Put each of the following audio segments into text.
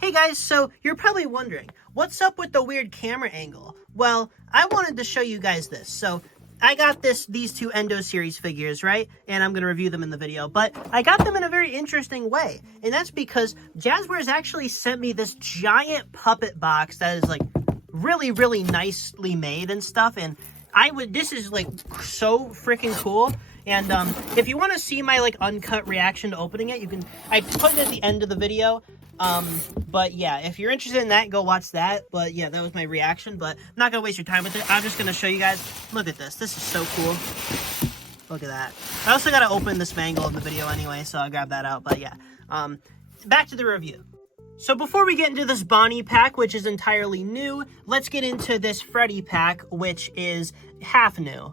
Hey guys, so you're probably wondering, what's up with the weird camera angle? Well, I wanted to show you guys this. So I got these two Endo series figures, right? And I'm going to review them in the video, but I got them in a very interesting way. And that's because Jazwares actually sent me this giant puppet box that is like really, really nicely made and stuff. And this is like so freaking cool. And if you want to see my like uncut reaction to opening it, I put it at the end of the video. But yeah, if you're interested in that, go watch that. But yeah, that was my reaction, but I'm not gonna waste your time with it. I'm just gonna show you guys. Look at this. This is so cool. Look at that. I also gotta open this mangle in the video anyway, so I'll grab that out. But yeah, back to the review. So before we get into this Bonnie pack, which is entirely new, let's get into this Freddy pack, which is half new.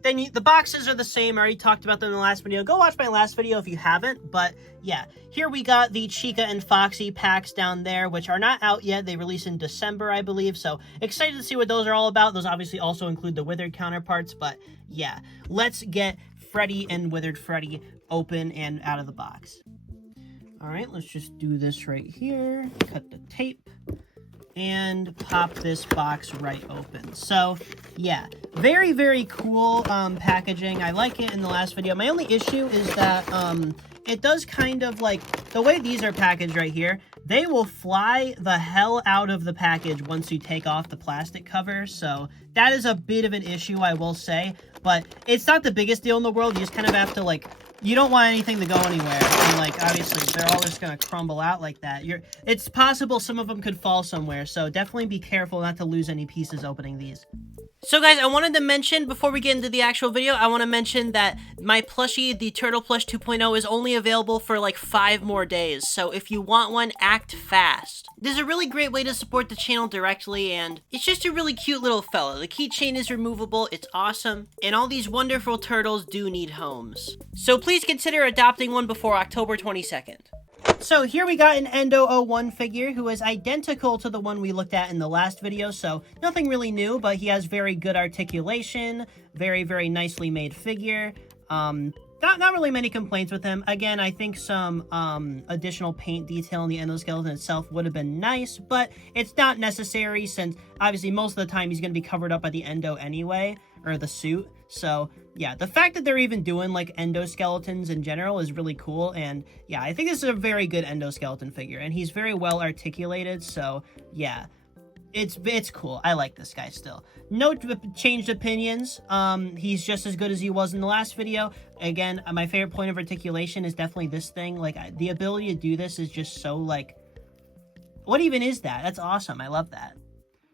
Then the boxes are the same. I already talked about them in the last video. Go watch my last video if you haven't. But yeah, here we got the Chica and Foxy packs down there, which are not out yet. They release in December, I believe. So excited to see what those are all about. Those obviously also include the Withered counterparts. But yeah, let's get Freddy and Withered Freddy open and out of the box. All right, let's just do this right here. Cut the tape. And pop this box right open. So yeah, very, very cool packaging. I like it in the last video. My only issue is that it does kind of like, the way these are packaged right here, they will fly the hell out of the package once you take off the plastic cover. So that is a bit of an issue, I will say. But it's not the biggest deal in the world. You just kind of have to like, you don't want anything to go anywhere. And like, obviously, they're all just going to crumble out like that. It's possible some of them could fall somewhere. So definitely be careful not to lose any pieces opening these. So guys, I wanted to mention, before we get into the actual video, I want to mention that my plushie, the Turtle Plush 2.0, is only available for like 5 more days. So if you want one, act fast. This is a really great way to support the channel directly, and it's just a really cute little fella. The keychain is removable, it's awesome, and all these wonderful turtles do need homes. So please consider adopting one before October 22nd. So here we got an Endo 01 figure who is identical to the one we looked at in the last video, so nothing really new, but he has very good articulation, very, very nicely made figure. Not really many complaints with him. Again, I think some additional paint detail in the endoskeleton itself would have been nice, but it's not necessary since obviously most of the time he's going to be covered up by the endo anyway, or the suit. So yeah, the fact that they're even doing like endoskeletons in general is really cool, and yeah, I think this is a very good endoskeleton figure, and he's very well articulated, so yeah. It's cool. I like this guy still. No changed opinions. He's just as good as he was in the last video. Again, my favorite point of articulation is definitely this thing. Like, the ability to do this is just so, like... What even is that? That's awesome. I love that.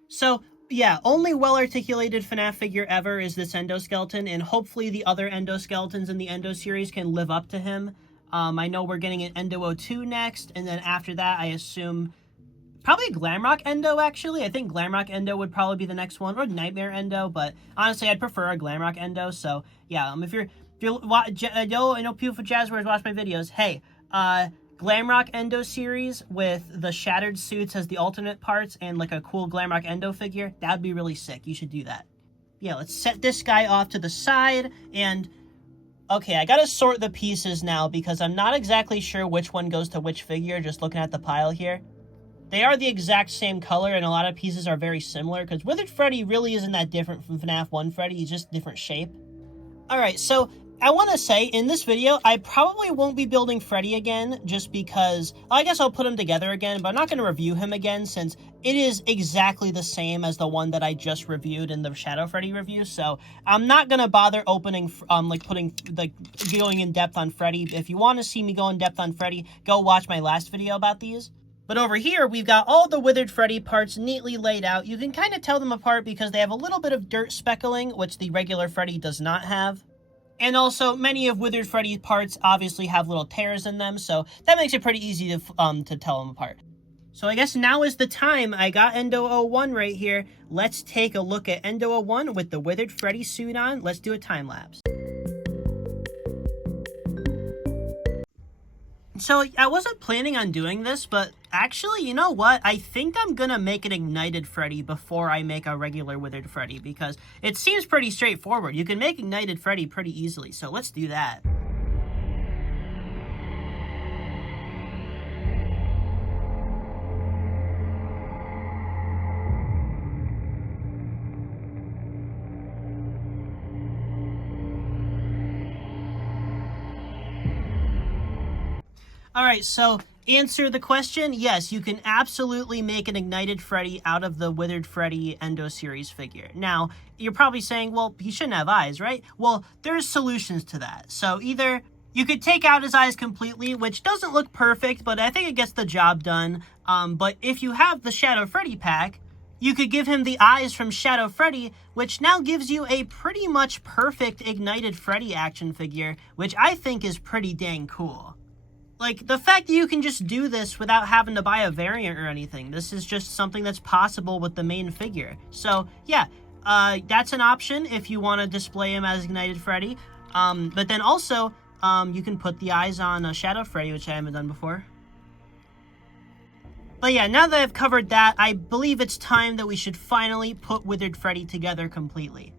So, yeah, only well-articulated FNAF figure ever is this endoskeleton, and hopefully the other endoskeletons in the Endo series can live up to him. I know we're getting an Endo 02 next, and then after that, I assume... Probably Glamrock Endo, actually. I think Glamrock Endo would probably be the next one, or Nightmare Endo, but honestly, I'd prefer a Glamrock Endo, so yeah, if you're I know people for Jazwares watch my videos, hey, Glamrock Endo series with the shattered suits as the alternate parts and like a cool Glamrock Endo figure, that'd be really sick. You should do that. Yeah, let's set this guy off to the side, and okay, I gotta sort the pieces now because I'm not exactly sure which one goes to which figure, just looking at the pile here. They are the exact same color, and a lot of pieces are very similar, because Withered Freddy really isn't that different from FNAF 1 Freddy, he's just different shape. Alright, so I want to say, in this video, I probably won't be building Freddy again, just because, I guess I'll put him together again, but I'm not going to review him again, since it is exactly the same as the one that I just reviewed in the Shadow Freddy review, so I'm not going to bother opening, going in depth on Freddy. If you want to see me go in depth on Freddy, go watch my last video about these. But over here, we've got all the Withered Freddy parts neatly laid out. You can kind of tell them apart because they have a little bit of dirt speckling, which the regular Freddy does not have. And also, many of Withered Freddy's parts obviously have little tears in them, so that makes it pretty easy to tell them apart. So I guess now is the time. I got Endo 01 right here. Let's take a look at Endo 01 with the Withered Freddy suit on. Let's do a time lapse. So, I wasn't planning on doing this, but actually, you know what? I think I'm gonna make an Ignited Freddy before I make a regular Withered Freddy, because it seems pretty straightforward. You can make Ignited Freddy pretty easily, so let's do that. All right, so answer the question. Yes, you can absolutely make an Ignited Freddy out of the Withered Freddy Endo series figure. Now, you're probably saying, well, he shouldn't have eyes, right? Well, there's solutions to that. So either you could take out his eyes completely, which doesn't look perfect, but I think it gets the job done. But if you have the Shadow Freddy pack, you could give him the eyes from Shadow Freddy, which now gives you a pretty much perfect Ignited Freddy action figure, which I think is pretty dang cool. Like, the fact that you can just do this without having to buy a variant or anything. This is just something that's possible with the main figure. So, yeah, that's an option if you want to display him as Ignited Freddy. But then also, you can put the eyes on Shadow Freddy, which I haven't done before. But yeah, now that I've covered that, I believe it's time that we should finally put Withered Freddy together completely.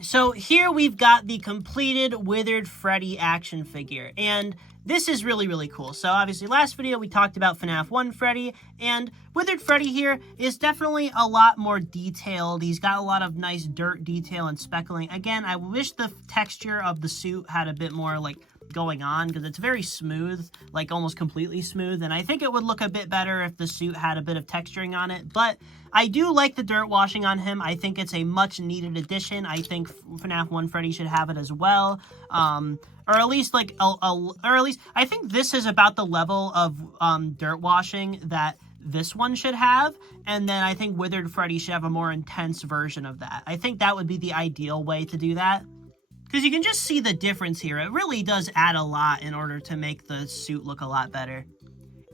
So here we've got the completed Withered Freddy action figure, and this is really, really cool. So obviously last video we talked about FNAF 1 Freddy, and Withered Freddy here is definitely a lot more detailed. He's got a lot of nice dirt detail and speckling. Again, I wish the texture of the suit had a bit more like going on, because it's very smooth, like almost completely smooth, and I think it would look a bit better if the suit had a bit of texturing on it. But I do like the dirt washing on him. I think it's a much needed addition. I think FNAF 1 Freddy should have it as well, or at least like or at least I think this is about the level of dirt washing that this one should have, and then I think Withered Freddy should have a more intense version of that. I think that would be the ideal way to do that, because you can just see the difference here. It really does add a lot in order to make the suit look a lot better.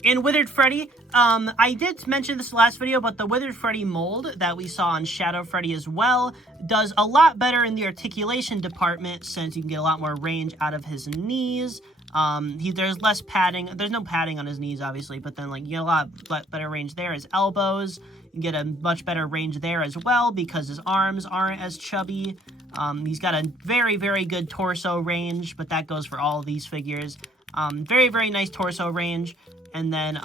In Withered Freddy, I did mention this last video, but the Withered Freddy mold that we saw on Shadow Freddy as well does a lot better in the articulation department, since you can get a lot more range out of his knees. There's less padding. There's no padding on his knees, obviously, but then like you get a lot better range there. His elbows, you get a much better range there as well, because his arms aren't as chubby. He's got a very, very good torso range, but that goes for all of these figures. Very, very nice torso range. And then,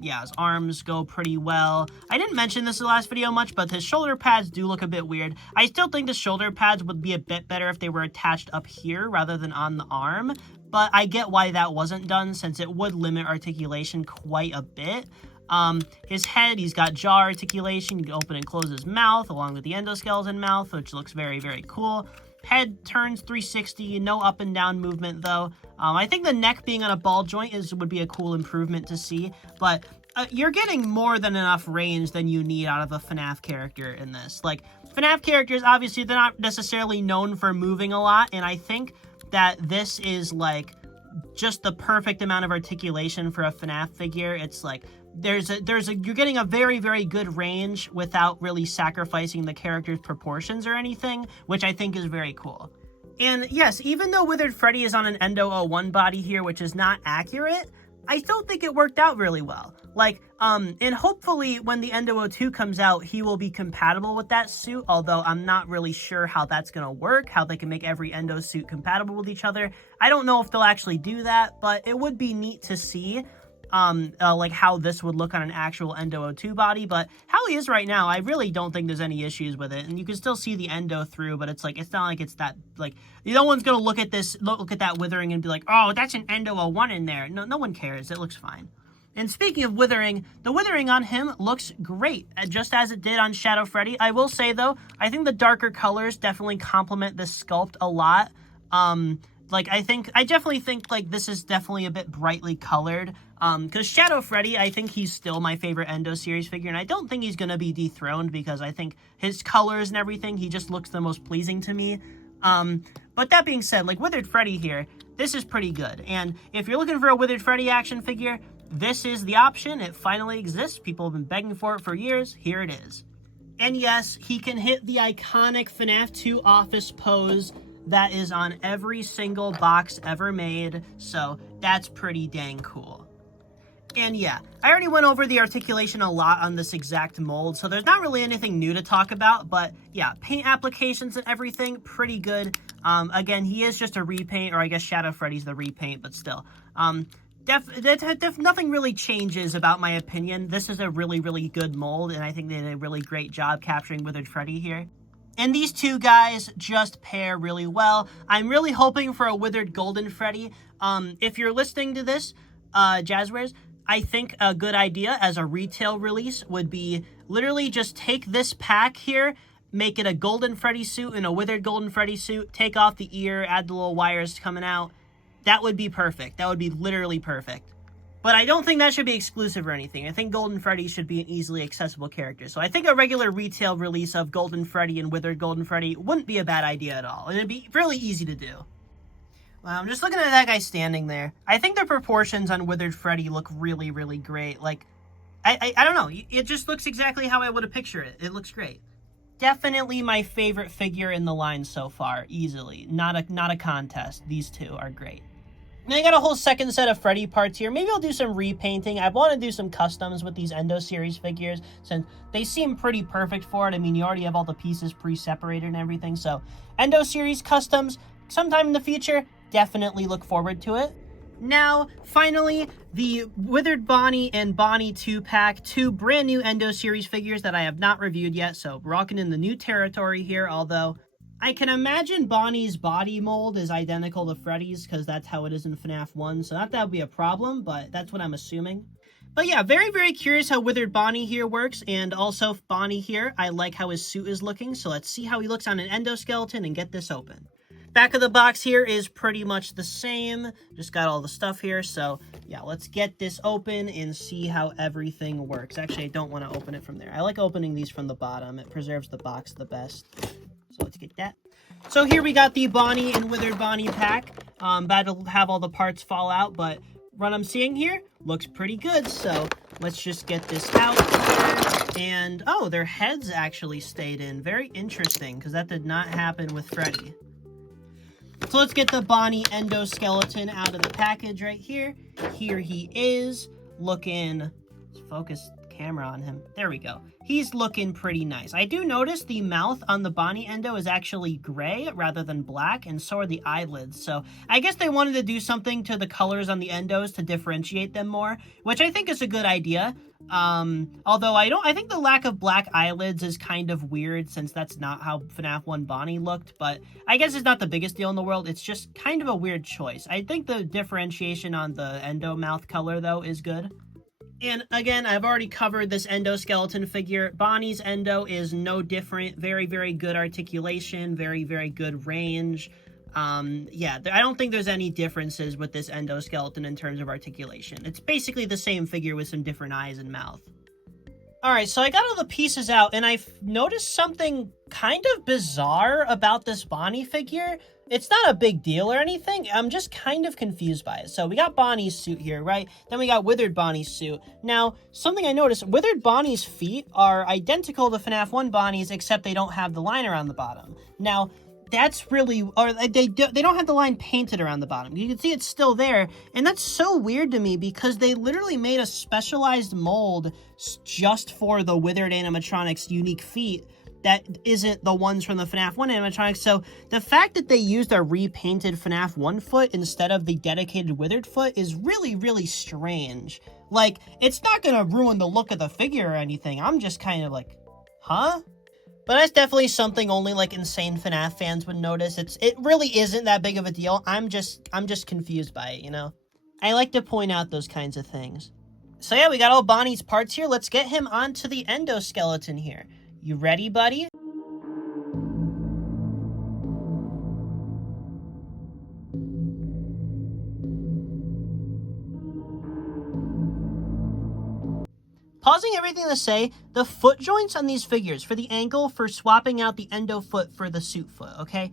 yeah, his arms go pretty well. I didn't mention this in the last video much, but his shoulder pads do look a bit weird. I still think the shoulder pads would be a bit better if they were attached up here rather than on the arm. But I get why that wasn't done, since it would limit articulation quite a bit. His head, he's got jaw articulation. You can open and close his mouth along with the endoskeleton mouth, which looks very, very cool. Head turns 360, no up and down movement though. I think the neck being on a ball joint would be a cool improvement to see, but you're getting more than enough range than you need out of a FNAF character in this. Like, FNAF characters, obviously, they're not necessarily known for moving a lot, and I think that this is like just the perfect amount of articulation for a FNAF figure. It's like you're getting a very, very good range without really sacrificing the character's proportions or anything, which I think is very cool. And yes, even though Withered Freddy is on an Endo 01 body here, which is not accurate, I still think it worked out really well. Like, and hopefully when the Endo 02 comes out, he will be compatible with that suit, although I'm not really sure how that's going to work, how they can make every Endo suit compatible with each other. I don't know if they'll actually do that, but it would be neat to see, like how this would look on an actual Endo 02 body. But how he is right now, I really don't think there's any issues with it, and you can still see the Endo through, but it's like, it's not like it's that, like, no one's gonna look at that withering and be like, oh, that's an Endo 01 in there. No one cares. It looks fine. And speaking of withering, the withering on him looks great, just as it did on Shadow Freddy. I will say though, I think the darker colors definitely complement this sculpt a lot. Like, I definitely think, like, this is definitely a bit brightly colored. Because Shadow Freddy, I think he's still my favorite Endo series figure, and I don't think he's going to be dethroned, because I think his colors and everything, he just looks the most pleasing to me. But that being said, like, Withered Freddy here, this is pretty good. And if you're looking for a Withered Freddy action figure, this is the option. It finally exists. People have been begging for it for years. Here it is. And yes, he can hit the iconic FNAF 2 office pose that is on every single box ever made, so that's pretty dang cool. And yeah, I already went over the articulation a lot on this exact mold, so there's not really anything new to talk about, but yeah, paint applications and everything, pretty good. Again, he is just a repaint, or I guess Shadow Freddy's the repaint, but still. Nothing really changes about my opinion. This is a really, really good mold, and I think they did a really great job capturing Withered Freddy here. And these two guys just pair really well. I'm really hoping for a Withered Golden Freddy. If you're listening to this, Jazwares, I think a good idea as a retail release would be literally just take this pack here, make it a Golden Freddy suit and a Withered Golden Freddy suit, take off the ear, add the little wires coming out. That would be perfect. That would be literally perfect. But I don't think that should be exclusive or anything. I think Golden Freddy should be an easily accessible character. So I think a regular retail release of Golden Freddy and Withered Golden Freddy wouldn't be a bad idea at all. And it'd be really easy to do. Wow, I'm just looking at that guy standing there. I think the proportions on Withered Freddy look really, really great. Like, I don't know. It just looks exactly how I would have pictured it. It looks great. Definitely my favorite figure in the line so far, easily. Not a contest. These two are great. Now I got a whole second set of Freddy parts here. Maybe I'll do some repainting. I want to do some customs with these Endo series figures since they seem pretty perfect for it. I mean, you already have all the pieces pre-separated and everything. So Endo series customs sometime in the future. Definitely look forward to it. Now, finally, the Withered Bonnie and Bonnie 2-pack, two brand new Endo series figures that I have not reviewed yet. So rocking in the new territory here, although I can imagine Bonnie's body mold is identical to Freddy's because that's how it is in FNAF 1. So not that would be a problem, but that's what I'm assuming. But yeah, very, very curious how Withered Bonnie here works. And also Bonnie here, I like how his suit is looking. So let's see how he looks on an endoskeleton and get this open. Back of the box here is pretty much the same. Just got all the stuff here. So yeah, let's get this open and see how everything works. Actually, I don't want to open it from there. I like opening these from the bottom. It preserves the box the best. So let's get that. So here we got the Bonnie and Withered Bonnie pack. About to have all the parts fall out, but what I'm seeing here looks pretty good. So let's just get this out here. And oh, their heads actually stayed in. Very interesting, because that did not happen with Freddy. So let's get the Bonnie endoskeleton out of the package right here. Here he is, looking, let's focus camera on him. There we go. He's looking pretty nice. I do notice the mouth on the Bonnie Endo is actually gray rather than black, and so are the eyelids. So I guess they wanted to do something to the colors on the Endos to differentiate them more, which I think is a good idea. Although I think the lack of black eyelids is kind of weird since that's not how FNAF 1 Bonnie looked, but I guess it's not the biggest deal in the world. It's just kind of a weird choice. I think the differentiation on the Endo mouth color though is good. And again, I've already covered this endoskeleton figure. Bonnie's Endo is no different. Very, very good articulation. Very, very good range. Yeah, I don't think there's any differences with this endoskeleton in terms of articulation. It's basically the same figure with some different eyes and mouth. Alright, so I got all the pieces out, and I've noticed something kind of bizarre about this Bonnie figure. It's not a big deal or anything, I'm just kind of confused by it. So we got Bonnie's suit here, right? Then we got Withered Bonnie's suit. Now, something I noticed, Withered Bonnie's feet are identical to FNAF 1 Bonnie's, except they don't have the line around the bottom. Now, that's really, or they don't have the line painted around the bottom. You can see it's still there, and that's so weird to me because they literally made a specialized mold just for the Withered animatronics unique feet that isn't the ones from the FNAF 1 animatronics. So the fact that they used a repainted FNAF 1 foot instead of the dedicated Withered foot is really, really strange. Like, it's not gonna ruin the look of the figure or anything. I'm just kind of like, huh? But that's definitely something only like insane FNAF fans would notice. It really isn't that big of a deal. I'm just confused by it, you know? I like to point out those kinds of things. So yeah, we got all Bonnie's parts here. Let's get him onto the endoskeleton here. You ready, buddy? Pausing everything to say, the foot joints on these figures, for the angle for swapping out the Endo foot for the suit foot, okay?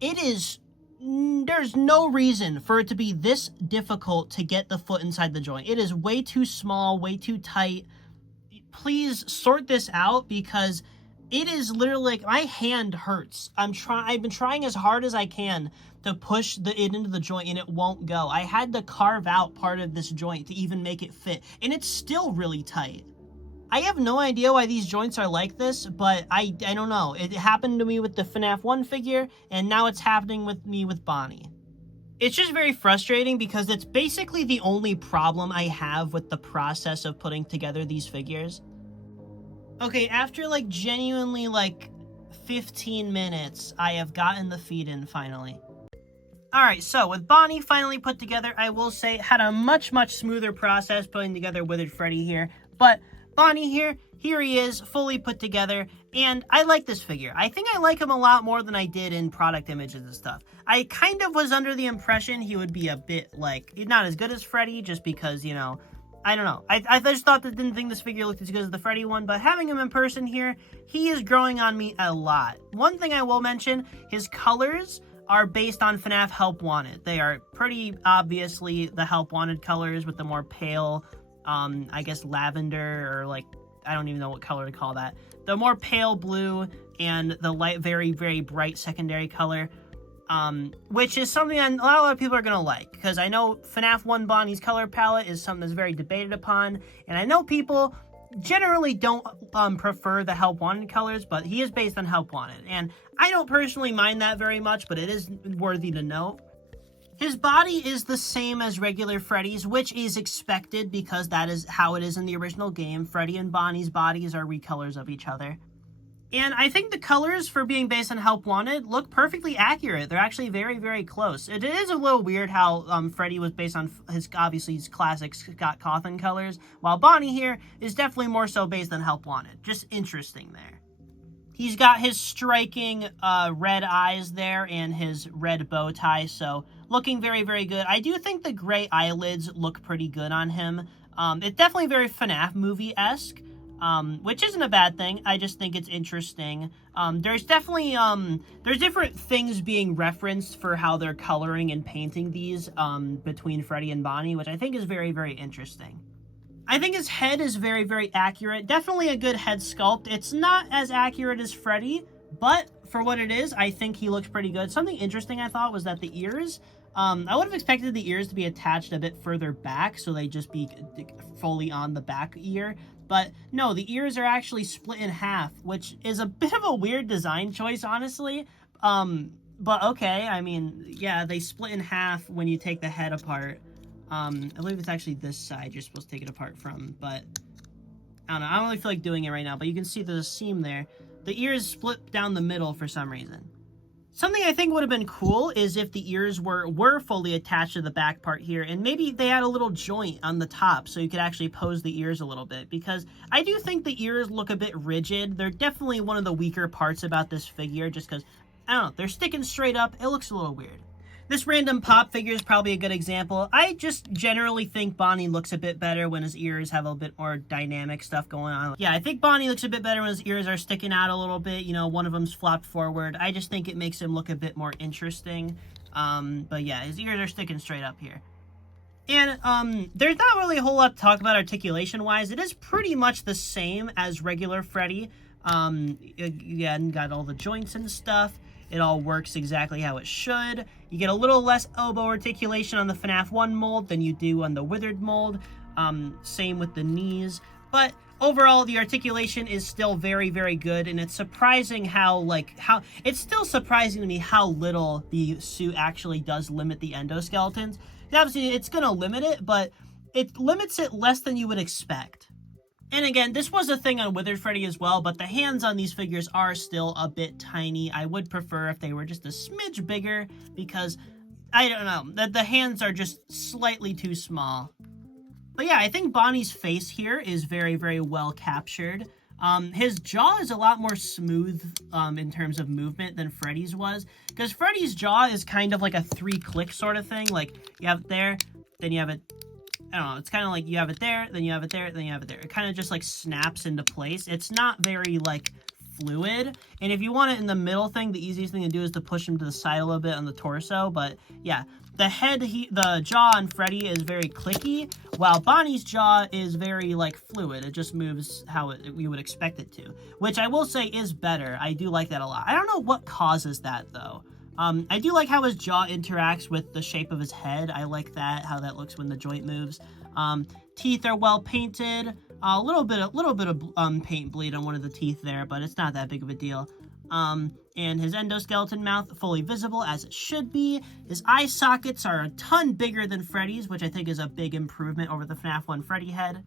There's no reason for it to be this difficult to get the foot inside the joint. It is way too small, way too tight. Please sort this out because it is literally like my hand hurts. I've been trying as hard as I can to push it into the joint and it won't go. I had to carve out part of this joint to even make it fit, and it's still really tight. I have no idea why these joints are like this, but I don't know. It happened to me with the FNAF 1 figure, and now it's happening with me with Bonnie. It's just very frustrating because it's basically the only problem I have with the process of putting together these figures. Okay, after like genuinely like 15 minutes, I have gotten the feet in finally. Alright, so with Bonnie finally put together, I will say had a much smoother process putting together Withered Freddy here. But Bonnie here he is, fully put together, and I like this figure. I think I like him a lot more than I did in product images and stuff. I kind of was under the impression he would be a bit, like, not as good as Freddy, just because, you know, I don't know. I just didn't think this figure looked as good as the Freddy one, but having him in person here, he is growing on me a lot. One thing I will mention, his colors are based on FNAF Help Wanted. They are pretty obviously the Help Wanted colors with the more pale, I guess lavender, or like, I don't even know what color to call that. The more pale blue and the light, very bright secondary color, which is something a lot of people are going to like, because I know FNAF 1 Bonnie's color palette is something that's very debated upon, and I know people generally don't prefer the Help Wanted colors, but he is based on Help Wanted, and I don't personally mind that very much, but it is worthy to note. His body is the same as regular Freddy's, which is expected because that is how it is in the original game. Freddy and Bonnie's bodies are recolors of each other. And I think the colors, for being based on Help Wanted, look perfectly accurate. They're actually very close. It is a little weird how Freddy was based on obviously his classic Scott Cawthon colors, while Bonnie here is definitely more so based on Help Wanted. Just interesting there. He's got his striking red eyes there and his red bow tie, so looking very good. I do think the gray eyelids look pretty good on him. It's definitely very FNAF movie-esque, which isn't a bad thing. I just think it's interesting. There's definitely, there's different things being referenced for how they're coloring and painting these between Freddy and Bonnie, which I think is very interesting. I think his head is very accurate. Definitely a good head sculpt. It's not as accurate as Freddy, but for what it is, I think he looks pretty good. Something interesting I thought was that the ears, I would have expected the ears to be attached a bit further back, so they just be fully on the back ear. But no, the ears are actually split in half, which is a bit of a weird design choice, honestly. But okay, I mean, yeah, they split in half when you take the head apart. I believe it's actually this side you're supposed to take it apart from, but I don't know. I don't really feel like doing it right now, but you can see there's a seam there. The ears split down the middle for some reason. Something I think would have been cool is if the ears were fully attached to the back part here, and maybe they had a little joint on the top so you could actually pose the ears a little bit, because I do think the ears look a bit rigid. They're definitely one of the weaker parts about this figure, just because, I don't know, they're sticking straight up. It looks a little weird. This random pop figure is probably a good example. I just generally think Bonnie looks a bit better when his ears have a bit more dynamic stuff going on. Yeah, I think Bonnie looks a bit better when his ears are sticking out a little bit. You know, one of them's flopped forward. I just think it makes him look a bit more interesting. But yeah, his ears are sticking straight up here. And there's not really a whole lot to talk about articulation-wise. It is pretty much the same as regular Freddy. Again, got all the joints and stuff. It all works exactly how it should. You get a little less elbow articulation on the FNAF 1 mold than you do on the Withered mold. Same with the knees. But overall, the articulation is still very good, and it's surprising how it's still surprising to me how little the suit actually does limit the endoskeletons. Obviously, it's going to limit it, but it limits it less than you would expect. And again, this was a thing on Withered Freddy as well, but the hands on these figures are still a bit tiny. I would prefer if they were just a smidge bigger, because, I don't know, the hands are just slightly too small. But yeah, I think Bonnie's face here is very well captured. His jaw is a lot more smooth in terms of movement than Freddy's was, because Freddy's jaw is kind of like a 3-click sort of thing. Like, you have it there, then you have it, I don't know, it's kind of like you have it there, then you have it there, then you have it there. It kind of just like snaps into place. It's not very like fluid. And if you want it in the middle thing, the easiest thing to do is to push him to the side a little bit on the torso. But yeah, the jaw on Freddy is very clicky, while Bonnie's jaw is very like fluid. It just moves how we would expect it to, which I will say is better. I do like that a lot. I don't know what causes that though. I do like how his jaw interacts with the shape of his head. I like that, how that looks when the joint moves. Teeth are well painted. A little bit of paint bleed on one of the teeth there, but it's not that big of a deal. And his endoskeleton mouth fully visible, as it should be. His eye sockets are a ton bigger than Freddy's, which I think is a big improvement over the FNAF 1 Freddy head.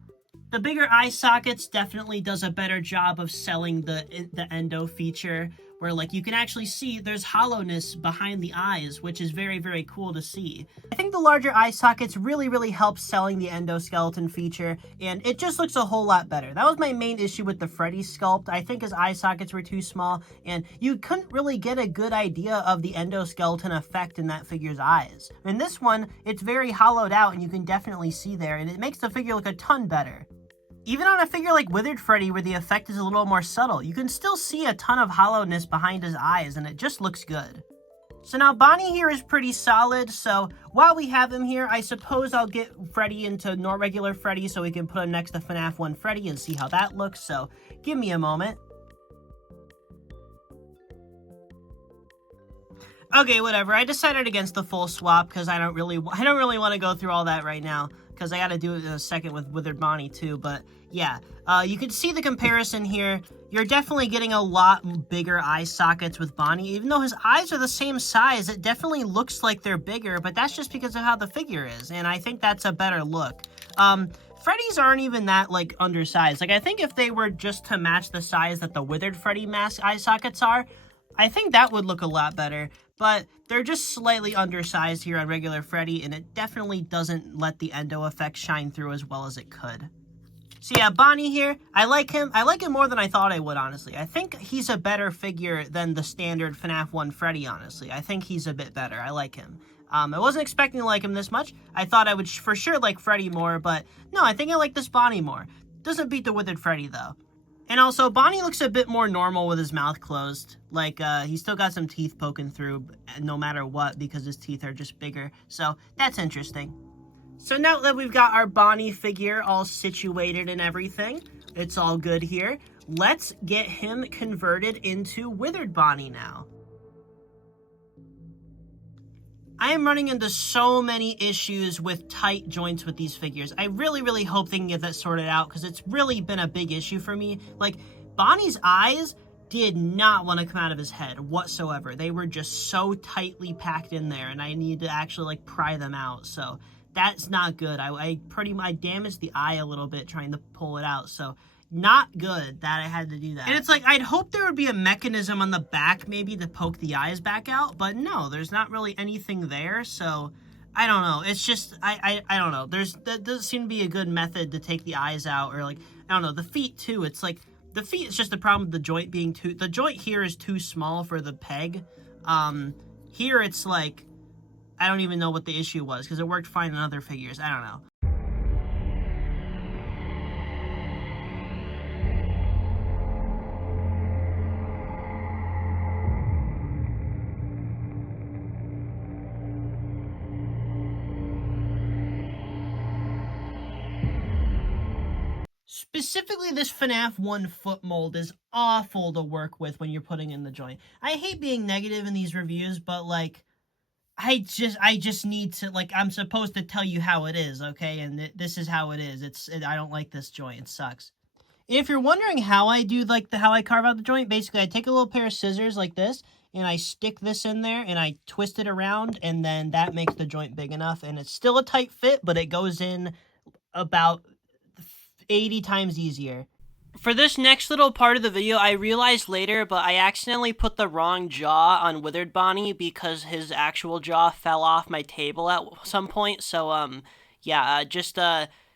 The bigger eye sockets definitely does a better job of selling the endo feature, where like you can actually see there's hollowness behind the eyes, which is very, very cool to see. I think the larger eye sockets really help selling the endoskeleton feature, and it just looks a whole lot better. That was my main issue with the Freddy sculpt. I think his eye sockets were too small, and you couldn't really get a good idea of the endoskeleton effect in that figure's eyes. In this one, it's very hollowed out, and you can definitely see there, and it makes the figure look a ton better. Even on a figure like Withered Freddy, where the effect is a little more subtle, you can still see a ton of hollowness behind his eyes, and it just looks good. So now Bonnie here is pretty solid, so while we have him here, I suppose I'll get Freddy into regular Freddy so we can put him next to FNAF 1 Freddy and see how that looks, so give me a moment. Okay, whatever. I decided against the full swap because I don't really want to go through all that right now, because I got to do it in a second with Withered Bonnie too. But yeah, you can see the comparison here. You're definitely getting a lot bigger eye sockets with Bonnie. Even though his eyes are the same size, it definitely looks like they're bigger, but that's just because of how the figure is, and I think that's a better look. Freddy's aren't even that, like, undersized. Like, I think if they were just to match the size that the Withered Freddy mask eye sockets are, I think that would look a lot better. But they're just slightly undersized here on regular Freddy, and it definitely doesn't let the endo effect shine through as well as it could. So yeah, Bonnie here, I like him. I like him more than I thought I would, honestly. I think he's a better figure than the standard FNAF 1 Freddy, honestly. I think he's a bit better. I like him. I wasn't expecting to like him this much. I thought I would for sure like Freddy more, but no, I think I like this Bonnie more. Doesn't beat the Withered Freddy, though. And also, Bonnie looks a bit more normal with his mouth closed. Like, he's still got some teeth poking through no matter what, because his teeth are just bigger. So, that's interesting. So now that we've got our Bonnie figure all situated and everything, it's all good here. Let's get him converted into Withered Bonnie now. I am running into so many issues with tight joints with these figures. I really hope they can get that sorted out, because it's really been a big issue for me. Like, Bonnie's eyes did not want to come out of his head whatsoever. They were just so tightly packed in there, and I need to actually, like, pry them out. So that's not good. I damaged the eye a little bit trying to pull it out, so not good that I had to do that. And it's like, I'd hope there would be a mechanism on the back maybe to poke the eyes back out, but no, there's not really anything there, so I don't know. It's just, I don't know. That doesn't seem to be a good method to take the eyes out, or like, I don't know, the feet too. It's like, the feet is just the problem with the joint being the joint here is too small for the peg. Here it's like, I don't even know what the issue was, because it worked fine in other figures. I don't know. Specifically, this FNAF 1 foot mold is awful to work with when you're putting in the joint. I hate being negative in these reviews, but, like, I just need to, like, I'm supposed to tell you how it is, okay? And this is how it is. I don't like this joint. It sucks. If you're wondering how I do, like, how I carve out the joint, basically, I take a little pair of scissors like this, and I stick this in there, and I twist it around, and then that makes the joint big enough. And it's still a tight fit, but it goes in about 80 times easier. For this next little part of the video, I realized later, but I accidentally put the wrong jaw on Withered Bonnie because his actual jaw fell off my table at some point. So, yeah,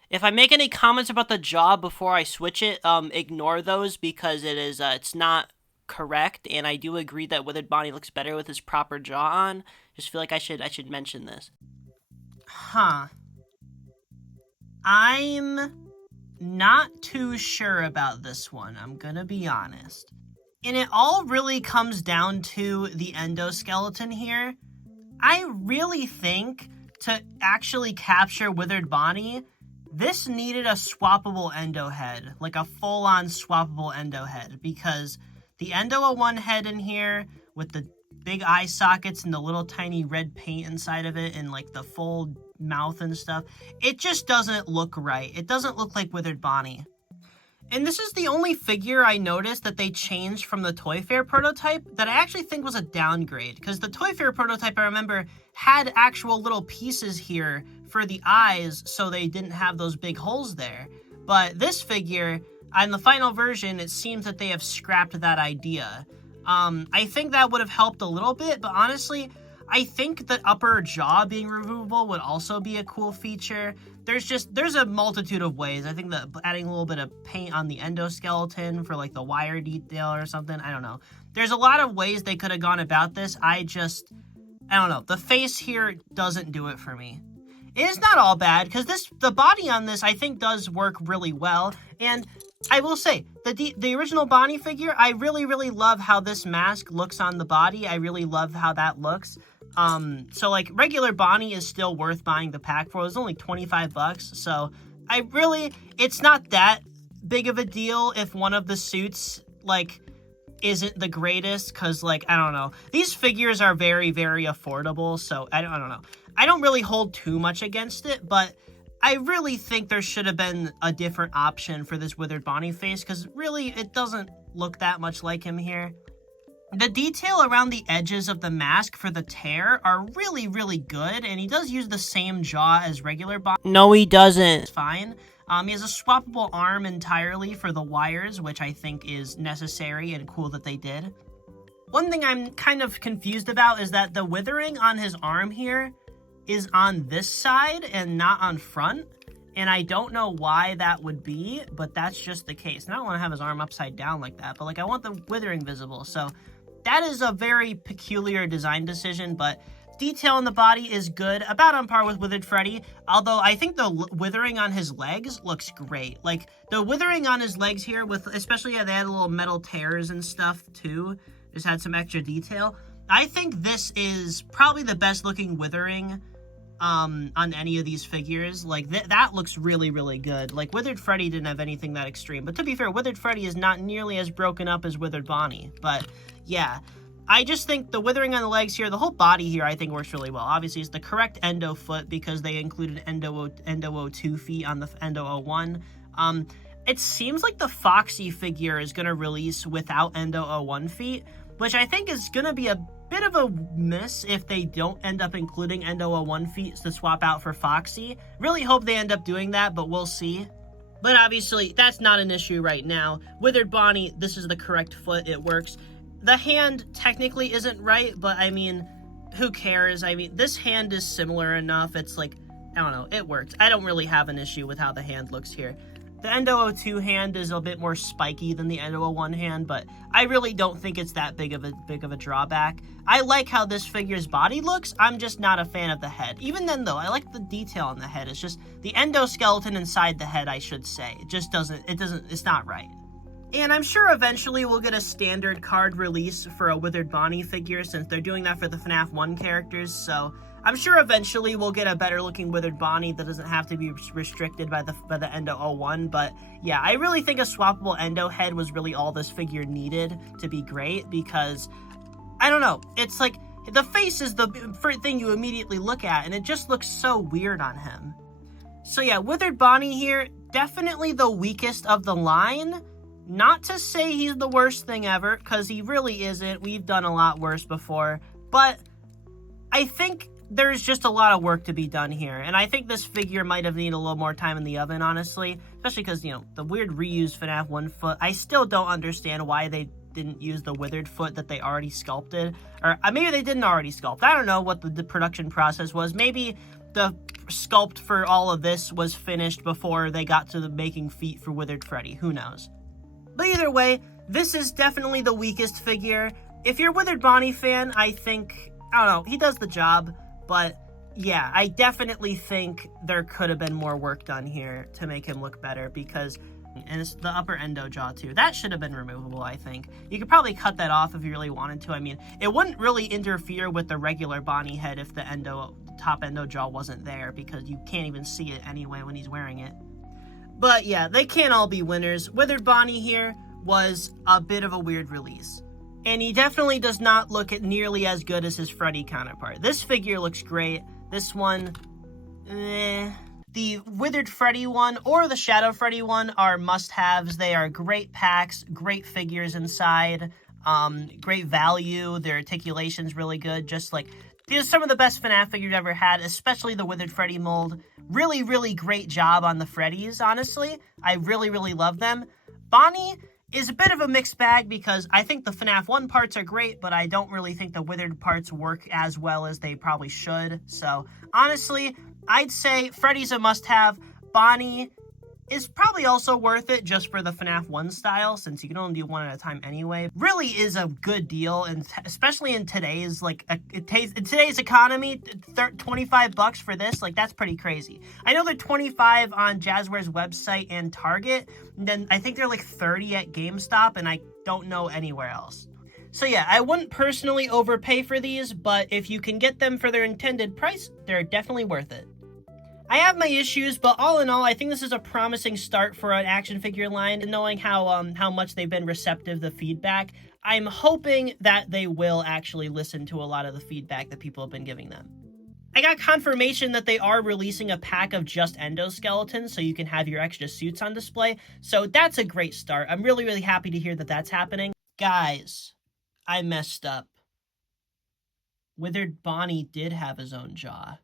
if I make any comments about the jaw before I switch it, ignore those, because it's not correct, and I do agree that Withered Bonnie looks better with his proper jaw on. Just feel like I should mention this. Huh. I'm not too sure about this one, I'm gonna be honest. And it all really comes down to the endoskeleton here. I really think to actually capture Withered Bonnie, this needed a swappable endo head, like a full-on swappable endo head, because the Endo 01 head in here with the big eye sockets and the little tiny red paint inside of it and like the full mouth and stuff, it just doesn't look right. It doesn't look like Withered Bonnie. And this is the only figure I noticed that they changed from the Toy Fair prototype that I actually think was a downgrade, because the Toy Fair prototype, I remember, had actual little pieces here for the eyes so they didn't have those big holes there. But this figure, on the final version, it seems that they have scrapped that idea. I think that would have helped a little bit, but honestly, I think the upper jaw being removable would also be a cool feature. There's a multitude of ways. I think that adding a little bit of paint on the endoskeleton for like the wire detail or something, I don't know. There's a lot of ways they could have gone about this. I don't know. The face here doesn't do it for me. It's not all bad, because the body on this, I think, does work really well. And I will say, the original Bonnie figure, I really, really love how this mask looks on the body. I really love how that looks. So, like, regular Bonnie is still worth buying the pack for. It was only 25 bucks. So, it's not that big of a deal if one of the suits, like, isn't the greatest, because, like, I don't know. These figures are very, very affordable, so I don't know. I don't really hold too much against it, but I really think there should have been a different option for this Withered Bonnie face, because really, it doesn't look that much like him here. The detail around the edges of the mask for the tear are really, really good, and he does use the same jaw as regular Bonnie. No, he doesn't. It's fine. He has a swappable arm entirely for the wires, which I think is necessary and cool that they did. One thing I'm kind of confused about is that the withering on his arm here is on this side and not on front, and I don't know why that would be, but that's just the case. And I don't want to have his arm upside down like that, but like I want the withering visible, so that is a very peculiar design decision, but detail on the body is good, about on par with Withered Freddy, although I think the withering on his legs looks great. Like, the withering on his legs here, especially they had little metal tears and stuff too, just had some extra detail. I think this is probably the best looking withering on any of these figures. Like, that looks really, really good. Like, Withered Freddy didn't have anything that extreme, but to be fair, Withered Freddy is not nearly as broken up as Withered Bonnie, but yeah. I just think the withering on the legs here, the whole body here, I think works really well. Obviously, it's the correct Endo foot because they included Endo 02 feet on the Endo 01. It seems like the Foxy figure is going to release without Endo 01 feet, which I think is going to be a bit of a miss if they don't end up including Endo 01 feet to swap out for Foxy. Really hope they end up doing that, but we'll see. But obviously, that's not an issue right now. Withered Bonnie, this is the correct foot. It works. The hand technically isn't right, but I mean, who cares? I mean, this hand is similar enough. It's like, I don't know, it works. I don't really have an issue with how the hand looks here. The Endo 02 hand is a bit more spiky than the Endo 01 hand, but I really don't think it's that big of a drawback. I like how this figure's body looks. I'm just not a fan of the head. Even then, though, I like the detail on the head. It's just the endoskeleton inside the head, I should say. It's not right. And I'm sure eventually we'll get a standard card release for a Withered Bonnie figure, since they're doing that for the FNAF 1 characters, so I'm sure eventually we'll get a better looking Withered Bonnie that doesn't have to be restricted by the Endo 01, but yeah, I really think a swappable Endo head was really all this figure needed to be great, because, I don't know, it's like, the face is the first thing you immediately look at, and it just looks so weird on him. So yeah, Withered Bonnie here, definitely the weakest of the line. Not to say he's the worst thing ever, because he really isn't. We've done a lot worse before. But I think there's just a lot of work to be done here. And I think this figure might have needed a little more time in the oven, honestly. Especially because, you know, the weird reused FNAF 1 foot. I still don't understand why they didn't use the withered foot that they already sculpted. Or maybe they didn't already sculpt. I don't know what the production process was. Maybe the sculpt for all of this was finished before they got to the making feet for Withered Freddy. Who knows? But either way, this is definitely the weakest figure. If you're a Withered Bonnie fan, I think, I don't know, he does the job. But yeah, I definitely think there could have been more work done here to make him look better, because, and it's the upper endo jaw too. That should have been removable, I think. You could probably cut that off if you really wanted to. I mean, it wouldn't really interfere with the regular Bonnie head if the top endo jaw wasn't there, because you can't even see it anyway when he's wearing it. But yeah, they can't all be winners. Withered Bonnie here was a bit of a weird release. And he definitely does not look nearly as good as his Freddy counterpart. This figure looks great. This one, The Withered Freddy one or the Shadow Freddy one are must-haves. They are great packs, great figures inside, great value. Their articulation's really good. Just like, these are some of the best FNAF figures I've ever had, especially the Withered Freddy mold. Really, really great job on the Freddys, honestly. I really, really love them. Bonnie is a bit of a mixed bag because I think the FNAF 1 parts are great, but I don't really think the Withered parts work as well as they probably should. So, honestly, I'd say Freddy's a must-have. Bonnie is probably also worth it just for the FNAF 1 style, since you can only do one at a time anyway. Really is a good deal, and especially in today's, in today's economy, 25 bucks for this, that's pretty crazy. I know they're 25 on Jazwares website and Target, and then I think they're 30 at GameStop, and I don't know anywhere else. So yeah, I wouldn't personally overpay for these, but if you can get them for their intended price, they're definitely worth it. I have my issues, but all in all, I think this is a promising start for an action figure line. And knowing how much they've been receptive to feedback, I'm hoping that they will actually listen to a lot of the feedback that people have been giving them. I got confirmation that they are releasing a pack of just endoskeletons, so you can have your extra suits on display. So that's a great start. I'm really, really happy to hear that that's happening. Guys, I messed up. Withered Bonnie did have his own jaw.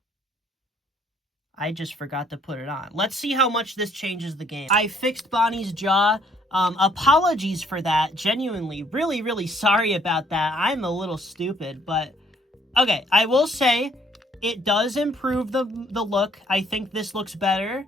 I just forgot to put it on. Let's see how much this changes the game. I fixed Bonnie's jaw. Apologies for that. Genuinely, really, really sorry about that. I'm a little stupid, but okay. I will say it does improve the look. I think this looks better.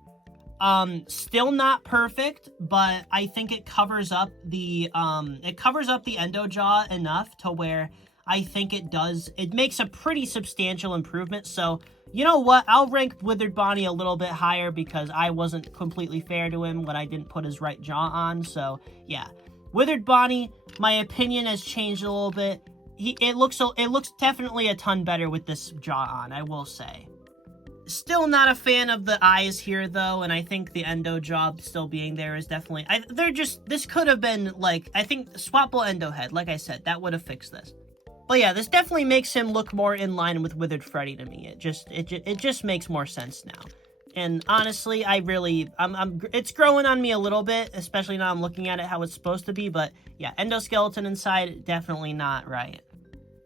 Still not perfect, but I think it covers up the endo jaw enough to where I think it makes a pretty substantial improvement. So, you know what? I'll rank Withered Bonnie a little bit higher because I wasn't completely fair to him when I didn't put his right jaw on. So, yeah. Withered Bonnie, my opinion has changed a little bit. It looks definitely a ton better with this jaw on, I will say. Still not a fan of the eyes here, though, and I think the endo job still being there is definitely... this could have been, I think, swappable endo head, like I said, that would have fixed this. But yeah, this definitely makes him look more in line with Withered Freddy to me. It just makes more sense now. And honestly, it's growing on me a little bit, especially now I'm looking at it how it's supposed to be. But yeah, endoskeleton inside, definitely not right.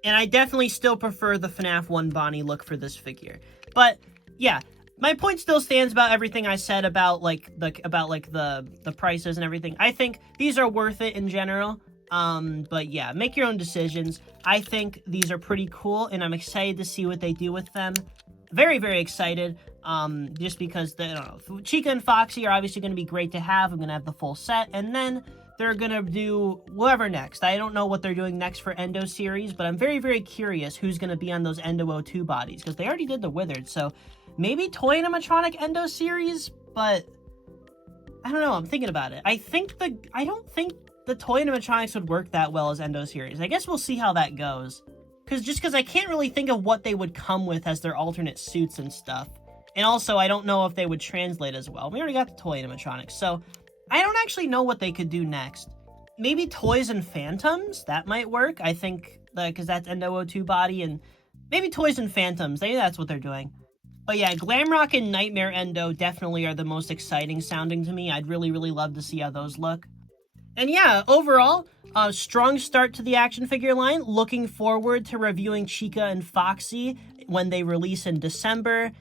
And I definitely still prefer the FNAF 1 Bonnie look for this figure. But yeah, my point still stands about everything I said about the prices and everything. I think these are worth it in general. But yeah, make your own decisions. I think these are pretty cool, and I'm excited to see what they do with them. Very, very excited. Just because Chica and Foxy are obviously going to be great to have. I'm going to have the full set, and then they're going to do whatever next. I don't know what they're doing next for Endo series, but I'm very, very curious who's going to be on those Endo 02 bodies, because they already did the Withered, so maybe toy animatronic Endo series, but I don't know, I'm thinking about it. I don't think the toy animatronics would work that well as Endo series. I guess we'll see how that goes. Because I can't really think of what they would come with as their alternate suits and stuff. And also, I don't know if they would translate as well. We already got the toy animatronics, so I don't actually know what they could do next. Maybe Toys and Phantoms? That might work. I think, because that's Endo 02 body, and maybe Toys and Phantoms. Maybe that's what they're doing. But yeah, Glamrock and Nightmare Endo definitely are the most exciting sounding to me. I'd really, really love to see how those look. And yeah, overall, a strong start to the action figure line. Looking forward to reviewing Chica and Foxy when they release in December.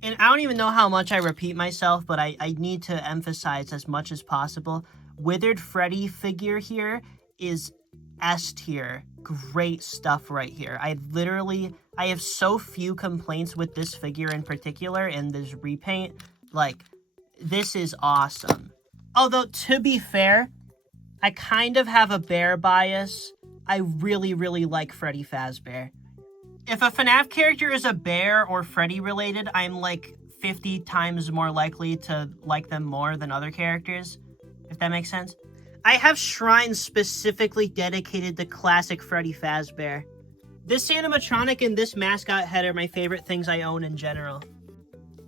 And I don't even know how much I repeat myself, but I need to emphasize as much as possible. Withered Freddy figure here is S tier. Great stuff right here. I have so few complaints with this figure in particular, and this repaint. This is awesome. Although, to be fair, I kind of have a bear bias. I really, really like Freddy Fazbear. If a FNAF character is a bear or Freddy related, I'm 50 times more likely to like them more than other characters, if that makes sense. I have shrines specifically dedicated to classic Freddy Fazbear. This animatronic and this mascot head are my favorite things I own in general.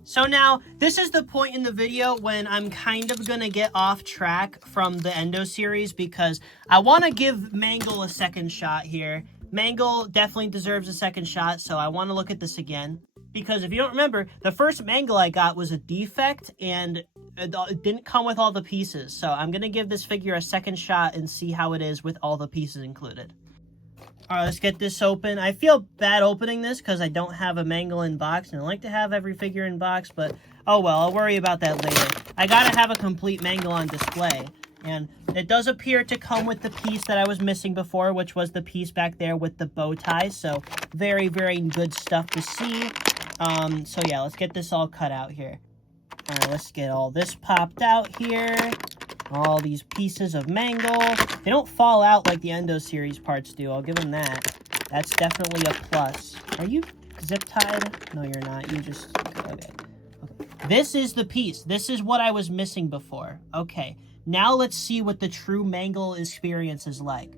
So now, this is the point in the video when I'm kind of gonna get off track from the Endo series because I want to give Mangle a second shot here. Mangle definitely deserves a second shot, so I want to look at this again. Because if you don't remember, the first Mangle I got was a defect, and it didn't come with all the pieces. So I'm gonna give this figure a second shot and see how it is with all the pieces included. Alright, let's get this open. I feel bad opening this because I don't have a Mangle in box, and I like to have every figure in box, but oh well, I'll worry about that later. I gotta have a complete Mangle on display, and It does appear to come with the piece that I was missing before, which was the piece back there with the bow tie. So very, very good stuff to see. So yeah, let's get this all cut out here. All right, let's get all this popped out here. All these pieces of Mangle. They don't fall out like the Endo series parts do. I'll give them that. That's definitely a plus. Are you zip tied? No, you're not. You just... Okay. This is the piece. This is what I was missing before. Okay. Now let's see what the true Mangle experience is like.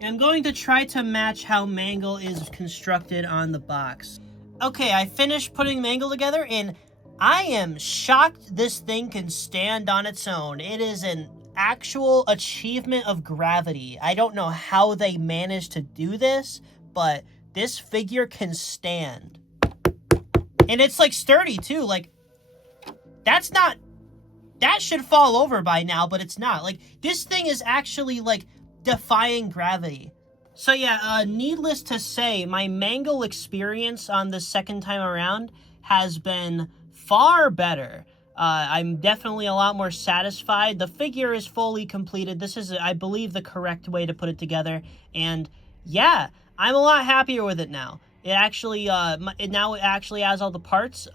And I'm going to try to match how Mangle is constructed on the box. Okay, I finished putting Mangle together, and I am shocked this thing can stand on its own. It is an actual achievement of gravity. I don't know how they managed to do this, but this figure can stand. And it's like sturdy too. Like, that's not... That should fall over by now, but it's not. Like, this thing is actually, like, defying gravity. So yeah, needless to say, my Mangle experience on the second time around has been far better. I'm definitely a lot more satisfied. The figure is fully completed. This is, I believe, the correct way to put it together. And yeah, I'm a lot happier with it now. It actually, now it actually has all the parts.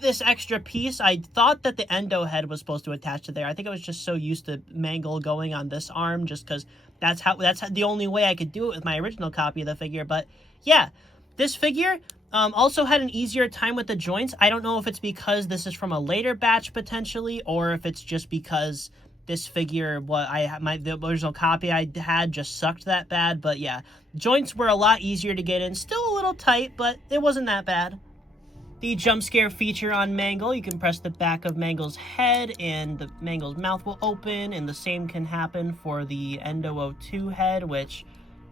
This extra piece, I thought that the Endo head was supposed to attach to there. I think I was just so used to Mangle going on this arm just because that's the only way I could do it with my original copy of the figure. But yeah, this figure also had an easier time with the joints. I don't know if it's because this is from a later batch potentially, or if it's just because this figure, the original copy I had just sucked that bad. But yeah, joints were a lot easier to get in. Still a little tight, but it wasn't that bad. The jump scare feature on Mangle, you can press the back of Mangle's head and the Mangle's mouth will open, and the same can happen for the Endo 02 head, which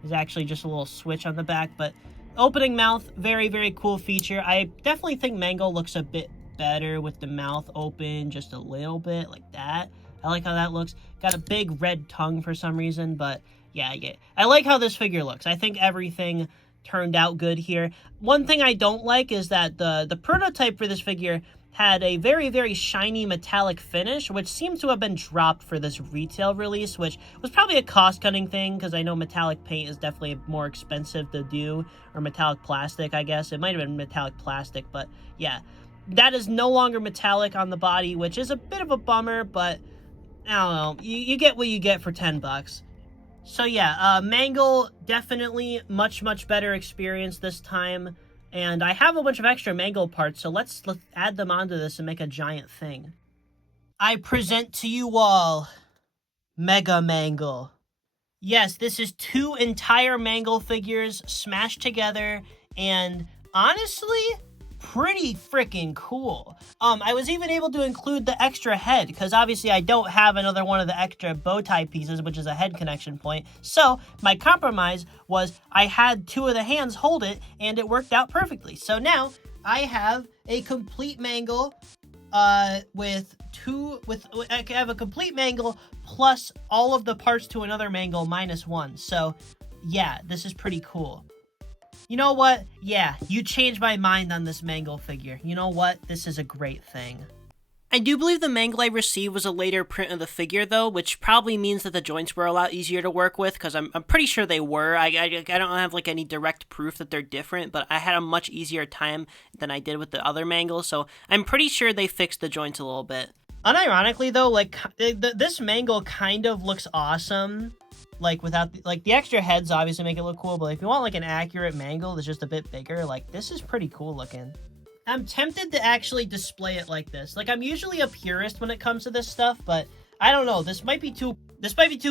is actually just a little switch on the back. But opening mouth, very, very cool feature. I definitely think Mangle looks a bit better with the mouth open just a little bit like that. I like how that looks. Got a big red tongue for some reason, but yeah, I like how this figure looks. I think everything turned out good here. One thing I don't like is that the prototype for this figure had a very, very shiny metallic finish, which seems to have been dropped for this retail release, which was probably a cost-cutting thing, because I know metallic paint is definitely more expensive to do, or metallic plastic, I guess. It might have been metallic plastic, but yeah. That is no longer metallic on the body, which is a bit of a bummer, but I don't know. You get what you get for $10. So yeah, Mangle, definitely much, much better experience this time. And I have a bunch of extra Mangle parts, so let's add them onto this and make a giant thing. I present to you all, Mega Mangle. Yes, this is 2 entire Mangle figures smashed together, and honestly, pretty freaking cool. I was even able to include the extra head, because obviously I don't have another one of the extra bow tie pieces, which is a head connection point. So my compromise was I had 2 of the hands hold it, and it worked out perfectly. So now I have a complete Mangle I have a complete Mangle plus all of the parts to another Mangle minus 1. So yeah, this is pretty cool. You know what? Yeah, you changed my mind on this Mangle figure. You know what? This is a great thing. I do believe the Mangle I received was a later print of the figure, though, which probably means that the joints were a lot easier to work with, because I'm pretty sure they were. I don't have, like, any direct proof that they're different, but I had a much easier time than I did with the other Mangle, so I'm pretty sure they fixed the joints a little bit. Unironically, though, like, this Mangle kind of looks awesome. Like, without, like, the extra heads obviously make it look cool, but if you want, like, an accurate Mangle that's just a bit bigger, like, this is pretty cool looking. I'm tempted to actually display it like this. Like, I'm usually a purist when it comes to this stuff, but I don't know. This might be too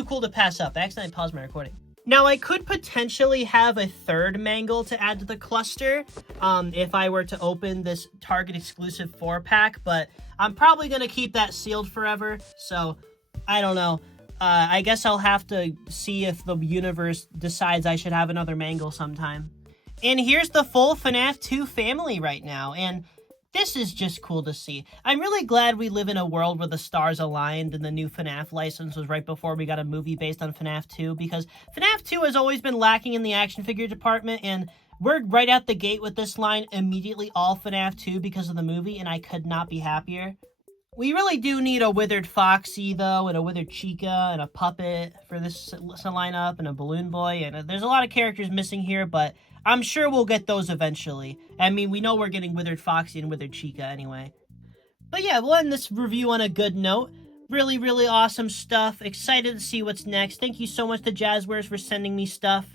cool to pass up. I accidentally paused my recording. Now, I could potentially have a third Mangle to add to the cluster, if I were to open this Target exclusive 4-pack, but I'm probably going to keep that sealed forever, so I don't know. I guess I'll have to see if the universe decides I should have another Mangle sometime. And here's the full FNAF 2 family right now, and this is just cool to see. I'm really glad we live in a world where the stars aligned and the new FNAF license was right before we got a movie based on FNAF 2, because FNAF 2 has always been lacking in the action figure department, and we're right out the gate with this line, immediately all FNAF 2 because of the movie, and I could not be happier. We really do need a Withered Foxy, though, and a Withered Chica, and a puppet for this lineup, and a Balloon Boy, and there's a lot of characters missing here, but I'm sure we'll get those eventually. I mean, we know we're getting Withered Foxy and Withered Chica anyway. But yeah, we'll end this review on a good note. Really, really awesome stuff. Excited to see what's next. Thank you so much to Jazwares for sending me stuff.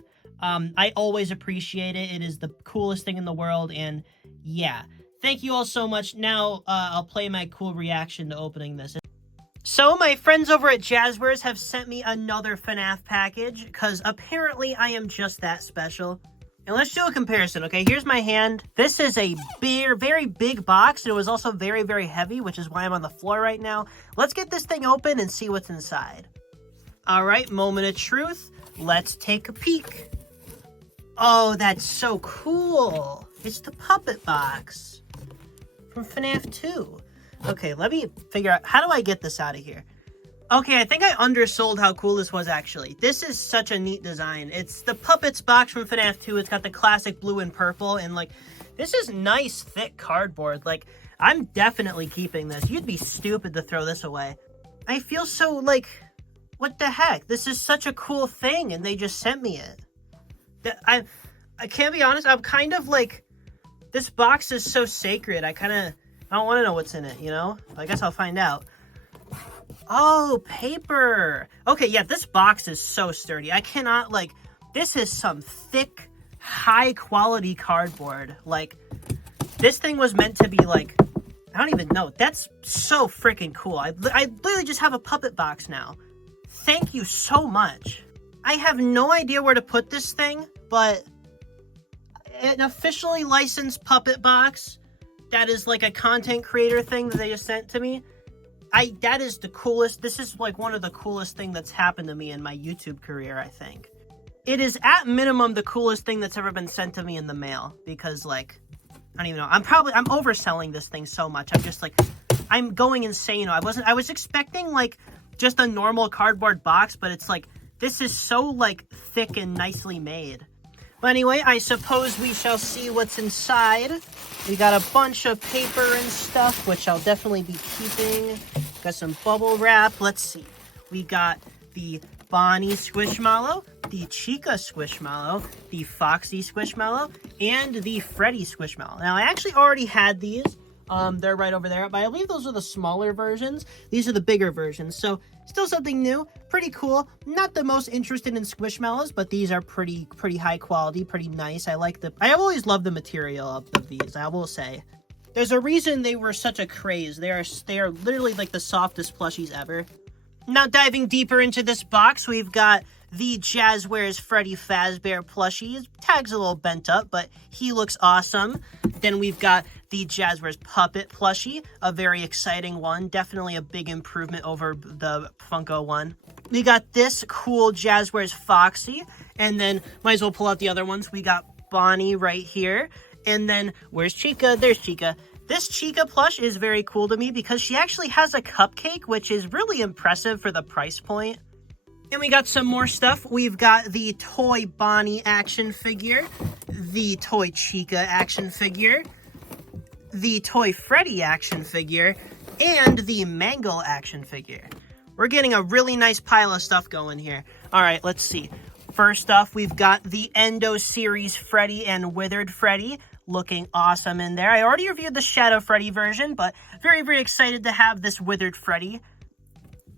I always appreciate it. It is the coolest thing in the world, and yeah. Thank you all so much. Now, I'll play my cool reaction to opening this. So, my friends over at Jazwares have sent me another FNAF package, because apparently I am just that special. And let's do a comparison, okay? Here's my hand. This is a very big box, and it was also very, very heavy, which is why I'm on the floor right now. Let's get this thing open and see what's inside. Alright, moment of truth. Let's take a peek. Oh, that's so cool. It's the puppet box from FNAF 2. Okay, let me figure out, how do I get this out of here? Okay, I think I undersold how cool this was, actually. This is such a neat design. It's the Puppets box from FNAF 2. It's got the classic blue and purple, and, like, this is nice, thick cardboard. Like, I'm definitely keeping this. You'd be stupid to throw this away. I feel so, like, what the heck? This is such a cool thing, and they just sent me it. I can't be honest, I'm kind of, like, this box is so sacred. I don't want to know what's in it, you know? I guess I'll find out. Oh, paper. Okay, yeah, this box is so sturdy. I cannot, like, this is some thick, high-quality cardboard. Like, this thing was meant to be, like, I don't even know. That's so freaking cool. I literally just have a puppet box now. Thank you so much. I have no idea where to put this thing, but an officially licensed puppet box that is like a content creator thing that they just sent to me. That is the coolest. This is like one of the coolest thing that's happened to me in my YouTube career, I think. It is at minimum the coolest thing that's ever been sent to me in the mail, because like, I don't even know. I'm overselling this thing so much. I'm just like, I'm going insane. I was expecting like just a normal cardboard box, but it's like, this is so like thick and nicely made. But anyway, I suppose we shall see what's inside. We got a bunch of paper and stuff, which I'll definitely be keeping. Got some bubble wrap. Let's see. We got the Bonnie Squishmallow, the Chica Squishmallow, the Foxy Squishmallow, and the Freddy Squishmallow. Now, I actually already had these. They're right over there, but I believe those are the smaller versions. These are the bigger versions, so still something new. Pretty cool. Not the most interested in Squishmallows, but these are pretty high quality, pretty nice. I always loved the material of these, I will say. There's a reason they were such a craze. They are literally like the softest plushies ever. Now diving deeper into this box, we've got the Jazwares Freddy Fazbear plushie. His tag's a little bent up, but he looks awesome. Then we've got the Jazwares Puppet plushie, a very exciting one. Definitely a big improvement over the Funko one. We got this cool Jazwares Foxy, and then might as well pull out the other ones. We got Bonnie right here, and then where's Chica? There's Chica. This Chica plush is very cool to me because she actually has a cupcake, which is really impressive for the price point. And we got some more stuff. We've got the toy Bonnie action figure, the toy Chica action figure, the toy Freddy action figure, and the Mangle action figure. We're getting a really nice pile of stuff going here. All right, let's see. First off, we've got the Endo series Freddy and Withered Freddy, looking awesome in there. I already reviewed the Shadow Freddy version, but very excited to have this Withered Freddy.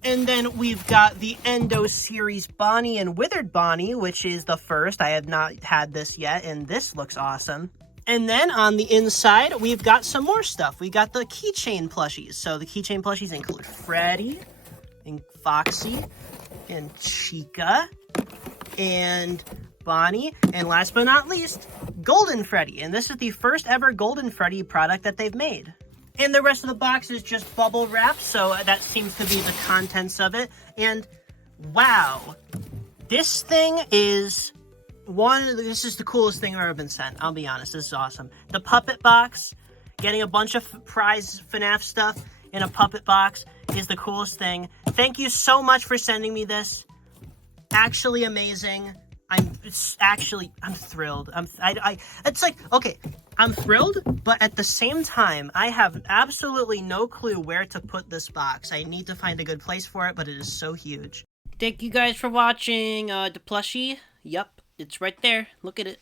And then we've got the Endo series Bonnie and Withered Bonnie, which is the first. I have not had this yet, and this looks awesome. And then on the inside, we've got some more stuff. We got the keychain plushies. So the keychain plushies include Freddy, and Foxy, and Chica, and Bonnie, and last but not least, Golden Freddy. And this is the first ever Golden Freddy product that they've made. And the rest of the box is just bubble wrap, so that seems to be the contents of it. And wow, this thing is this is the coolest thing I've ever been sent. I'll be honest, this is awesome. The puppet box, getting a bunch of prize FNAF stuff in a puppet box is the coolest thing. Thank you so much for sending me this. Actually amazing. I'm thrilled. It's like, okay, I'm thrilled, but at the same time, I have absolutely no clue where to put this box. I need to find a good place for it, but it is so huge. Thank you guys for watching the plushie. Yup, it's right there. Look at it.